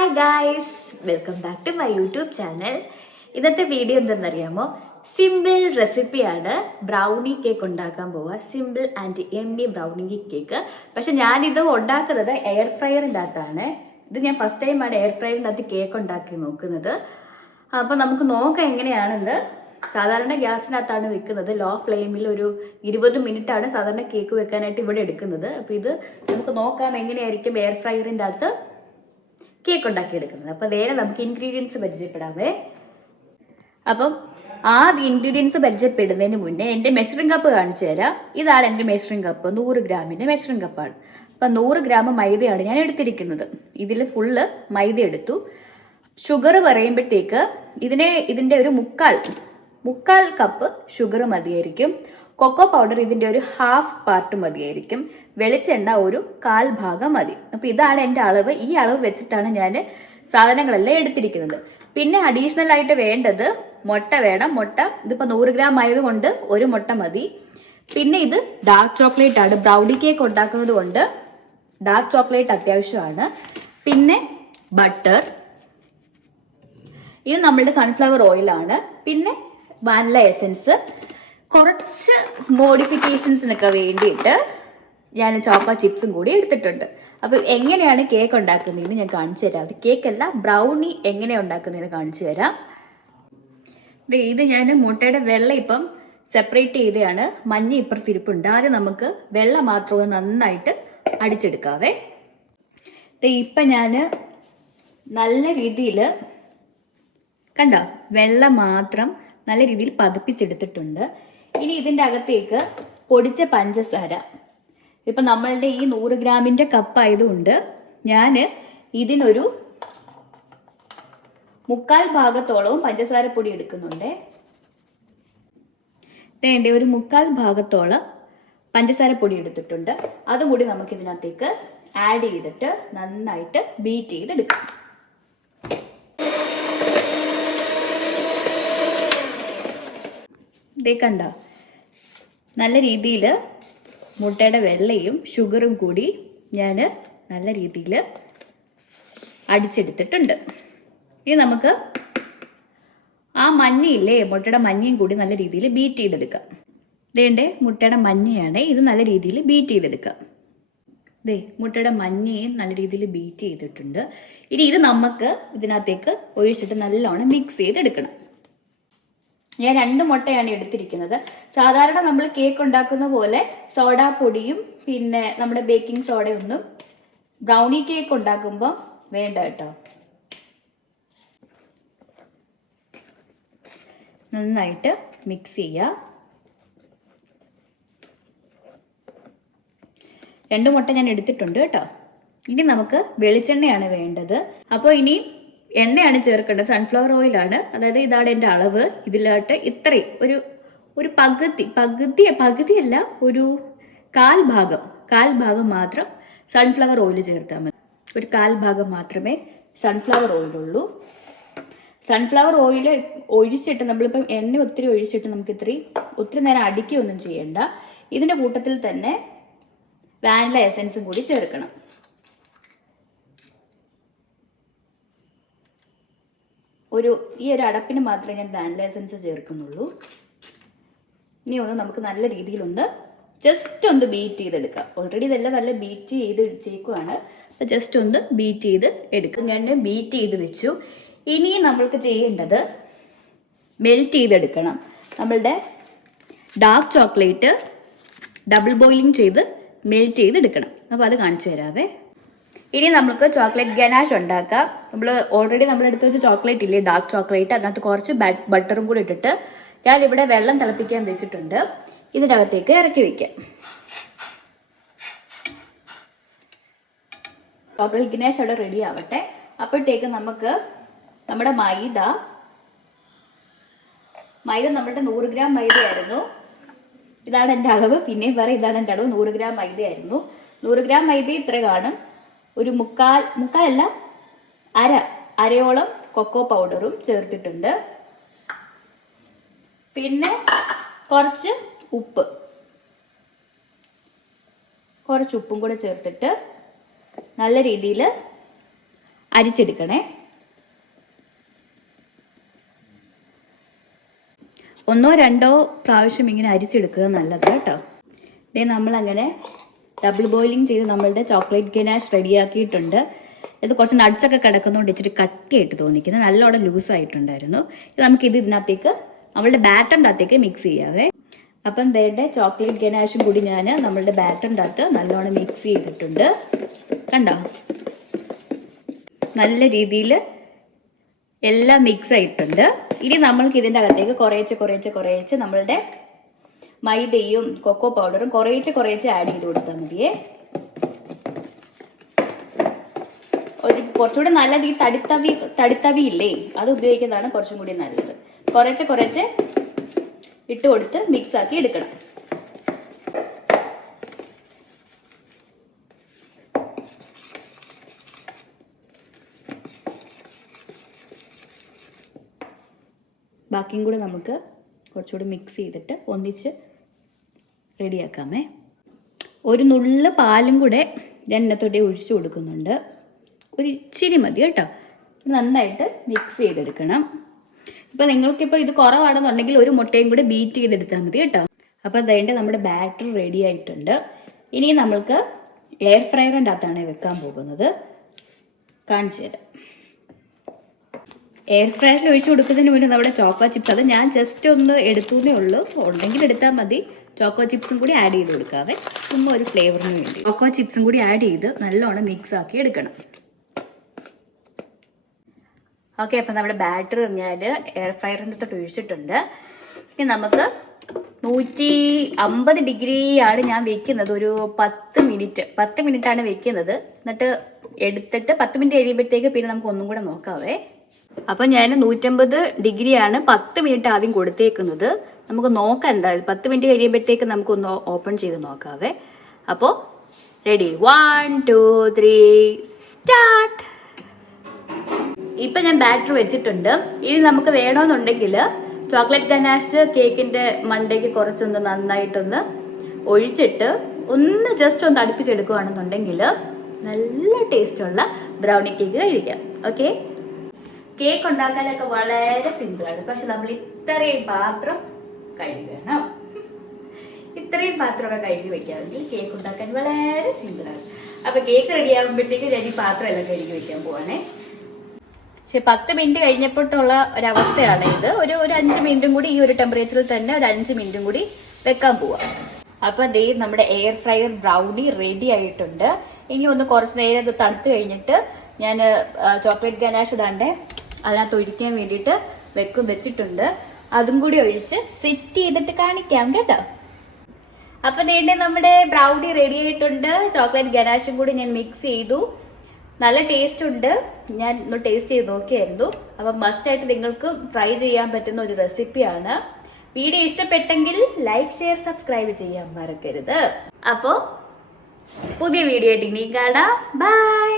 Hi guys welcome back to my YouTube channel ഇന്നത്തെ video എന്തെന്നറിയാമോ? Simple റെസിപ്പിയാണ് brownie cake ഉണ്ടാക്കാൻ പോവുക. Simple and yummy brownie cake പക്ഷെ ഞാനിത് ഉണ്ടാക്കുന്നത് എയർ ഫ്രയറിന്റെ അകത്താണ് ഇത് ഞാൻ ഫസ്റ്റ് ടൈമാണ് എയർ ഫ്രയറിന്റെ അകത്ത് കേക്ക് ഉണ്ടാക്കി നോക്കുന്നത്. അപ്പോൾ നമുക്ക് നോക്കാം എങ്ങനെയാണെന്ന്. സാധാരണ ഗ്യാസിനകത്താണ് വെക്കുന്നത്. ലോ ഫ്ലെയിമിൽ ഒരു ഇരുപത് ആണ് സാധാരണ കേക്ക് വെക്കാനായിട്ട് ഇവിടെ എടുക്കുന്നത്. അപ്പോൾ ഇത് നമുക്ക് നോക്കാം എങ്ങനെയായിരിക്കും എയർ ഫ്രയറിന്റെ അകത്ത് കേക്ക് ഉണ്ടാക്കിയെടുക്കുന്നത്. അപ്പോൾ നേരെ നമുക്ക് ഇൻഗ്രീഡിയൻസ് പരിചയപ്പെടാമേ അപ്പം ആ ഇൻഗ്രീഡിയൻസ് പരിചയപ്പെടുന്നതിന് മുന്നേ എന്റെ മെഷറിംഗ് കപ്പ് കാണിച്ചു തരാം. ഇതാണ് എന്റെ മെഷറിംഗ് കപ്പ് നൂറ് ഗ്രാമിന്റെ മെഷറിംഗ് കപ്പാണ് അപ്പം നൂറ് ഗ്രാം മൈദയാണ് ഞാൻ എടുത്തിരിക്കുന്നത്. ഇതിൽ ഫുള്ള് മൈദ എടുത്തു. ഷുഗർ പറയുമ്പോഴത്തേക്ക് ഇതിനെ ഇതിന്റെ ഒരു മുക്കാൽ മുക്കാൽ കപ്പ് ഷുഗർ മതിയായിരിക്കും. കൊക്കോ പൗഡർ ഇതിന്റെ ഒരു ഹാഫ് പാർട്ട് മതിയായിരിക്കും. വെളിച്ചെണ്ണ ഒരു കാൽ ഭാഗം മതി. അപ്പോൾ ഇതാണ് എന്റെ അളവ്. ഈ അളവ് വെച്ചിട്ടാണ് ഞാൻ സാധനങ്ങളെല്ലാം എടുത്തിരിക്കുന്നത്. പിന്നെ അഡീഷണൽ ആയിട്ട് വേണ്ടത് മുട്ട വേണം. മുട്ട ഇതിപ്പോൾ നൂറ് ഗ്രാം ആയതുകൊണ്ട് ഒരു മുട്ട മതി. പിന്നെ ഇത് ഡാർക്ക് ചോക്ലേറ്റ് ആണ്. ബ്രൗണി കേക്ക് ഉണ്ടാക്കുന്നത് കൊണ്ട് ഡാർക്ക് ചോക്ലേറ്റ് അത്യാവശ്യമാണ്. പിന്നെ ബട്ടർ ഇത് നമ്മളുടെ സൺഫ്ലവർ ഓയിലാണ് പിന്നെ വാനില എസൻസ് കുറച്ച് മോഡിഫിക്കേഷൻസിനൊക്കെ വേണ്ടിയിട്ട് ഞാൻ ചോപ്പ ചിപ്സും കൂടി എടുത്തിട്ടുണ്ട്. അപ്പോൾ എങ്ങനെയാണ് കേക്ക് ഉണ്ടാക്കുന്നതെന്ന് ഞാൻ കാണിച്ചു തരാം. അത് കേക്കല്ല ബ്രൗണി എങ്ങനെയാണ് ഉണ്ടാക്കുന്നതെന്ന് കാണിച്ചു തരാം. ഇത് ഞാൻ മുട്ടയുടെ വെള്ള ഇപ്പം സെപ്പറേറ്റ് ചെയ്തതാണ് മഞ്ഞ ഇപ്പുറത്ത് ഇരിപ്പുണ്ട് ആദ്യം നമുക്ക് വെള്ളം മാത്രം നന്നായിട്ട് അടിച്ചെടുക്കാവേ. ഇപ്പം ഞാൻ നല്ല രീതിയിൽ കണ്ടോ? വെള്ളം മാത്രം നല്ല രീതിയിൽ പതിപ്പിച്ചെടുത്തിട്ടുണ്ട്. ഇനി ഇതിന്റെ അകത്തേക്ക് പൊടിച്ച പഞ്ചസാര. ഇപ്പം നമ്മളുടെ ഈ നൂറ് ഗ്രാമിന്റെ കപ്പായതുകൊണ്ട് ഞാൻ ഇതിനൊരു മുക്കാൽ ഭാഗത്തോളവും പഞ്ചസാര പൊടി എടുക്കുന്നുണ്ട്. വേണ്ട ഒരു മുക്കാൽ ഭാഗത്തോളം പഞ്ചസാര പൊടി എടുത്തിട്ടുണ്ട്. അതും കൂടി നമുക്ക് ഇതിനകത്തേക്ക് ആഡ് ചെയ്തിട്ട് നന്നായിട്ട് ബീറ്റ് ചെയ്തെടുക്കാം. ഇതേ കണ്ട? നല്ല രീതിയിൽ മുട്ടയുടെ വെള്ളയും ഷുഗറും കൂടി ഞാൻ നല്ല രീതിയിൽ അടിച്ചെടുത്തിട്ടുണ്ട്. ഇനി നമുക്ക് ആ മഞ്ഞയില്ലേ മുട്ടയുടെ മഞ്ഞയും കൂടി നല്ല രീതിയിൽ ബീറ്റ് ചെയ്തെടുക്കാം. ഇതേണ്ടേ മുട്ടയുടെ മഞ്ഞയാണ് ഇത് നല്ല രീതിയിൽ ബീറ്റ് ചെയ്തെടുക്കാം ദേ മുട്ടയുടെ മഞ്ഞയും നല്ല രീതിയിൽ ബീറ്റ് ചെയ്തിട്ടുണ്ട്. ഇനി ഇത് നമുക്ക് ഇതിനകത്തേക്ക് ഒഴിച്ചിട്ട് നല്ലോണം മിക്സ് ചെയ്തെടുക്കണം. ഞാൻ രണ്ട് മുട്ടയാണ് എടുത്തിരിക്കുന്നത്. സാധാരണ നമ്മൾ കേക്ക് ഉണ്ടാക്കുന്ന പോലെ സോഡാ പൊടിയും പിന്നെ നമ്മുടെ ബേക്കിംഗ് സോഡയൊന്നും ബ്രൗണി കേക്ക് ഉണ്ടാക്കുമ്പോൾ വേണ്ട കേട്ടോ. നന്നായിട്ട് മിക്സ് ചെയ്യുക രണ്ട് മുട്ട ഞാൻ എടുത്തിട്ടുണ്ട് കേട്ടോ. ഇനി നമുക്ക് വെളിച്ചെണ്ണയാണ് വേണ്ടത്. അപ്പോൾ ഇനി എണ്ണയാണ് ചേർക്കേണ്ടത്. സൺഫ്ലവർ ഓയിലാണ് അതായത് ഇതാണ് എന്റെ അളവ്. ഇതിലോട്ട് ഇത്രയും ഒരു ഒരു പകുതി പകുതി പകുതിയല്ല ഒരു കാൽ ഭാഗം കാൽ ഭാഗം മാത്രം സൺഫ്ലവർ ഓയിൽ ചേർത്താൽ മതി. ഒരു കാൽ ഭാഗം മാത്രമേ സൺഫ്ലവർ ഓയിലുള്ളൂ സൺഫ്ലവർ ഓയിൽ ഒഴിച്ചിട്ട് നമ്മളിപ്പം എണ്ണ ഒത്തിരി ഒഴിച്ചിട്ട് നമുക്ക് ഇത്രയും ഒത്തിരി നേരം അടിക്കുകയൊന്നും ചെയ്യണ്ട. ഇതിന്റെ കൂട്ടത്തിൽ തന്നെ വാനില എസൻസും കൂടി ചേർക്കണം. ഒരു ഈ ഒരു അടപ്പിന് മാത്രമേ ഞാൻ വാനില എസൻസ് ചേർക്കുന്നുള്ളൂ. ഇനി ഒന്ന് നമുക്ക് നല്ല രീതിയിലൊന്ന് ജസ്റ്റ് ഒന്ന് ബീറ്റ് ചെയ്തെടുക്കാം. ഓൾറെഡി ഇതെല്ലാം നല്ല ബീറ്റ് ചെയ്ത് വെച്ചേക്കുവാണ്. അപ്പം ജസ്റ്റ് ഒന്ന് ബീറ്റ് ചെയ്ത് എടുക്കുക ഞാൻ ബീറ്റ് ചെയ്ത് വെച്ചു. ഇനി നമ്മൾക്ക് ചെയ്യേണ്ടത് മെൽറ്റ് ചെയ്തെടുക്കണം. നമ്മളുടെ ഡാർക്ക് ചോക്ലേറ്റ് ഡബിൾ ബോയിലിംഗ് ചെയ്ത് മെൽറ്റ് ചെയ്തെടുക്കണം. അപ്പോൾ അത് കാണിച്ചു തരാവേ. ഇനി നമുക്ക് ചോക്ലേറ്റ് ഗനാഷ് ഉണ്ടാക്കാം. നമ്മൾ ഓൾറെഡി നമ്മൾ എടുത്ത് വെച്ച ചോക്ലേറ്റ് ഇല്ലേ ഡാർക്ക് ചോക്ലേറ്റ് അതിനകത്ത് കുറച്ച് ബട്ടറും കൂടി ഇട്ടിട്ട് ഞാൻ ഇവിടെ വെള്ളം തിളപ്പിക്കാൻ വെച്ചിട്ടുണ്ട്. ഇതിനകത്തേക്ക് ഇറക്കി വെക്കാം. ചോക്ലേറ്റ് ഗനാഷ് അവിടെ റെഡി ആവട്ടെ. അപ്പോഴത്തേക്ക് നമുക്ക് നമ്മുടെ മൈദ മൈദ നമ്മുടെ നൂറ് ഗ്രാം മൈദയായിരുന്നു. ഇതാണ് എന്റെ അളവ്. പിന്നെയും വേറെ ഇതാണ് എന്റെ അളവ്. നൂറ് ഗ്രാം മൈദയായിരുന്നു. നൂറ് ഗ്രാം മൈദ ഇത്ര കാണും ഒരു മുക്കാൽ മുക്കാലല്ല അര അരയോളം കൊക്കോ പൗഡറും ചേർത്തിട്ടുണ്ട്. പിന്നെ കുറച്ച് ഉപ്പ്. കുറച്ച് ഉപ്പും കൂടെ ചേർത്തിട്ട് നല്ല രീതിയിൽ അരിച്ചെടുക്കണേ. ഒന്നോ രണ്ടോ പ്രാവശ്യം ഇങ്ങനെ അരിച്ചെടുക്കുക നല്ലത് കേട്ടോ. ഇതേ നമ്മളങ്ങനെ ഡബിൾ ബോയിലിംഗ് ചെയ്ത് നമ്മളുടെ ചോക്ലേറ്റ് ഗനാഷ് റെഡിയാക്കിയിട്ടുണ്ട് ഇത് കുറച്ച് നട്ട്സൊക്കെ കിടക്കുന്നതുകൊണ്ട് ഇച്ചിരി കട്ടിയായിട്ട് തോന്നിക്കുന്നത് നല്ലോണം ലൂസായിട്ടുണ്ടായിരുന്നു. നമുക്ക് ഇത് ഇതിനകത്തേക്ക് നമ്മളുടെ ബാറ്ററിന്റെ അകത്തേക്ക് മിക്സ് ചെയ്യാവേ. അപ്പം ദേടെ ചോക്ലേറ്റ് ഗനാഷും കൂടി ഞാൻ നമ്മളുടെ ബാറ്ററിന്റെ അകത്ത് നല്ലോണം മിക്സ് ചെയ്തിട്ടുണ്ട്. കണ്ടോ? നല്ല രീതിയിൽ എല്ലാം മിക്സ് ആയിട്ടുണ്ട്. ഇനി നമ്മൾക്ക് ഇതിന്റെ അകത്തേക്ക് കുറേച്ച് കുറേച്ച് കുറേച്ച് നമ്മളുടെ മൈദയും കൊക്കോ പൗഡറും കുറേച്ച് കുറേച്ച് ആഡ് ചെയ്ത് കൊടുത്താൽ മതിയേ. ഒരു കുറച്ചുകൂടെ നല്ലത് ഈ തടിത്തവി തടിത്തവി ഇല്ലേ അത് ഉപയോഗിക്കുന്നതാണ് കുറച്ചും കൂടി നല്ലത്. കുറച്ച് കുറച്ച് ഇട്ട് കൊടുത്ത് മിക്സ് ആക്കി എടുക്കണം. ബാക്കിയും കൂടെ നമുക്ക് കുറച്ചുകൂടി മിക്സ് ചെയ്തിട്ട് ഒന്നിച്ച് റെഡിയാക്കാമേ. ഒരു നുള്ള പാലും കൂടെ ഞാൻ എണ്ണത്തോടെ ഒഴിച്ചു കൊടുക്കുന്നുണ്ട്. ഒരു ഇച്ചിരി മതി കേട്ടോ. നന്നായിട്ട് മിക്സ് ചെയ്തെടുക്കണം. ഇപ്പം നിങ്ങൾക്കിപ്പോൾ ഇത് കുറവാണെന്നുണ്ടെങ്കിൽ ഒരു മുട്ടയും കൂടെ ബീറ്റ് ചെയ്തെടുത്താൽ മതി കേട്ടോ. അപ്പോൾ അതുകൊണ്ട് നമ്മുടെ ബാറ്റർ റെഡി ആയിട്ടുണ്ട്. ഇനി നമ്മൾക്ക് എയർ ഫ്രയറിന്റെ അകത്താണ് വെക്കാൻ പോകുന്നത്. കാണിച്ചു തരാം. എയർ ഫ്രയറിൽ ഒഴിച്ചു കൊടുക്കുന്നതിന് മുന്നേ നമ്മുടെ ചോക്കോ ചിപ്സ് അത് ഞാൻ ജസ്റ്റ് ഒന്ന് എടുത്തുന്നേ ഉള്ളൂ. ഉണ്ടെങ്കിൽ എടുത്താൽ മതി. ചോക്കോ ചിപ്സും കൂടി ആഡ് ചെയ്ത് കൊടുക്കാവേ. ചുമ്മാ ഒരു ഫ്ലേവറിന് വേണ്ടി. ചോക്കോ ചിപ്സും കൂടി ആഡ് ചെയ്ത് നല്ലോണം മിക്സ് ആക്കി എടുക്കണം. ഓക്കെ അപ്പം നമ്മുടെ ബാറ്ററി ഞാൻ എയർ ഫ്രയറിന്റെ തൊട്ട് ഒഴിച്ചിട്ടുണ്ട്. ഇനി നമുക്ക് നൂറ്റി അമ്പത് ഡിഗ്രിയാണ് ഞാൻ വെക്കുന്നത്. ഒരു പത്ത് മിനിറ്റ് പത്ത് മിനിറ്റ് ആണ് വെക്കുന്നത്. എന്നിട്ട് എടുത്തിട്ട് പത്ത് മിനിറ്റ് കഴിയുമ്പോഴത്തേക്ക് പിന്നെ നമുക്ക് ഒന്നും കൂടെ നോക്കാവേ. അപ്പം ഞാൻ നൂറ്റമ്പത് ഡിഗ്രിയാണ് പത്ത് മിനിറ്റ് ആദ്യം കൊടുത്തേക്കുന്നത്. നമുക്ക് നോക്കാം എന്തായാലും. പത്ത് മിനിറ്റ് കഴിയുമ്പോഴത്തേക്ക് നമുക്കൊന്ന് ഓപ്പൺ ചെയ്ത് നോക്കാവേ. അപ്പോൾ ready one two three start ഇപ്പം ഞാൻ ബാറ്റർ വെച്ചിട്ടുണ്ട്. ഇനി നമുക്ക് വേണമെന്നുണ്ടെങ്കിൽ ചോക്ലേറ്റ് ഗനാഷ് കേക്കിന്റെ മണ്ടയ്ക്ക് കുറച്ചൊന്ന് നന്നായിട്ടൊന്ന് ഒഴിച്ചിട്ട് ഒന്ന് ജസ്റ്റ് ഒന്ന് അടുപ്പിച്ചെടുക്കുകയാണെന്നുണ്ടെങ്കിൽ നല്ല ടേസ്റ്റുള്ള ബ്രൗണി കേക്ക് കഴിക്കാം. ഓക്കെ കേക്ക് ഉണ്ടാക്കാനൊക്കെ വളരെ സിമ്പിളാണ് പക്ഷെ നമ്മൾ ഇത്രയും പാത്രം കഴുകണം. ഇത്രയും പാത്രമൊക്കെ കഴുകി വെക്കാമെങ്കിൽ കേക്ക് ഉണ്ടാക്കാൻ വളരെ സിമ്പിളാണ് അപ്പൊ കേക്ക് റെഡി ആകുമ്പോഴത്തേക്ക് ഞാൻ ഈ പാത്രം എല്ലാം കഴുകി വെക്കാൻ പോവാണേ. പക്ഷെ പത്ത് മിനിറ്റ് കഴിഞ്ഞപ്പോട്ടുള്ള ഒരവസ്ഥയാണ് ഇത്. ഒരു ഒരു അഞ്ച് മിനിറ്റും കൂടി ഈ ഒരു ടെമ്പറേച്ചറിൽ തന്നെ ഒരു അഞ്ച് മിനിറ്റും കൂടി വെക്കാൻ പോവാം. അപ്പൊ ദേ നമ്മുടെ എയർ ഫ്രയർ ബ്രൗണി റെഡി ആയിട്ടുണ്ട്. ഇനി ഒന്ന് കുറച്ച് നേരം ഇത് തണുത്ത് കഴിഞ്ഞിട്ട് ഞാൻ ചോക്ലേറ്റ് ഗനാഷ് ഇതാണ്ട് അതിനകത്ത് ഒഴിക്കാൻ വേണ്ടിയിട്ട് വെക്കും വെച്ചിട്ടുണ്ട്. അതും കൂടി ഒഴിച്ച് സെറ്റ് ചെയ്തിട്ട് കാണിക്കാം കേട്ടോ. അപ്പൊ നേടി നമ്മുടെ ബ്രൗണി റെഡി ആയിട്ടുണ്ട്. ചോക്ലേറ്റ് ഗനാഷും കൂടി ഞാൻ മിക്സ് ചെയ്തു. നല്ല ടേസ്റ്റ് ഉണ്ട്. ഞാൻ ഒന്ന് ടേസ്റ്റ് ചെയ്ത് നോക്കിയായിരുന്നു. അപ്പം മസ്റ്റ് ആയിട്ട് നിങ്ങൾക്ക് ട്രൈ ചെയ്യാൻ പറ്റുന്ന ഒരു റെസിപ്പിയാണ് വീഡിയോ ഇഷ്ടപ്പെട്ടെങ്കിൽ ലൈക്ക് ഷെയർ സബ്സ്ക്രൈബ് ചെയ്യാൻ മറക്കരുത്. അപ്പോൾ പുതിയ വീഡിയോ ആയിട്ട് ഇനിയും കാണാം. ബൈ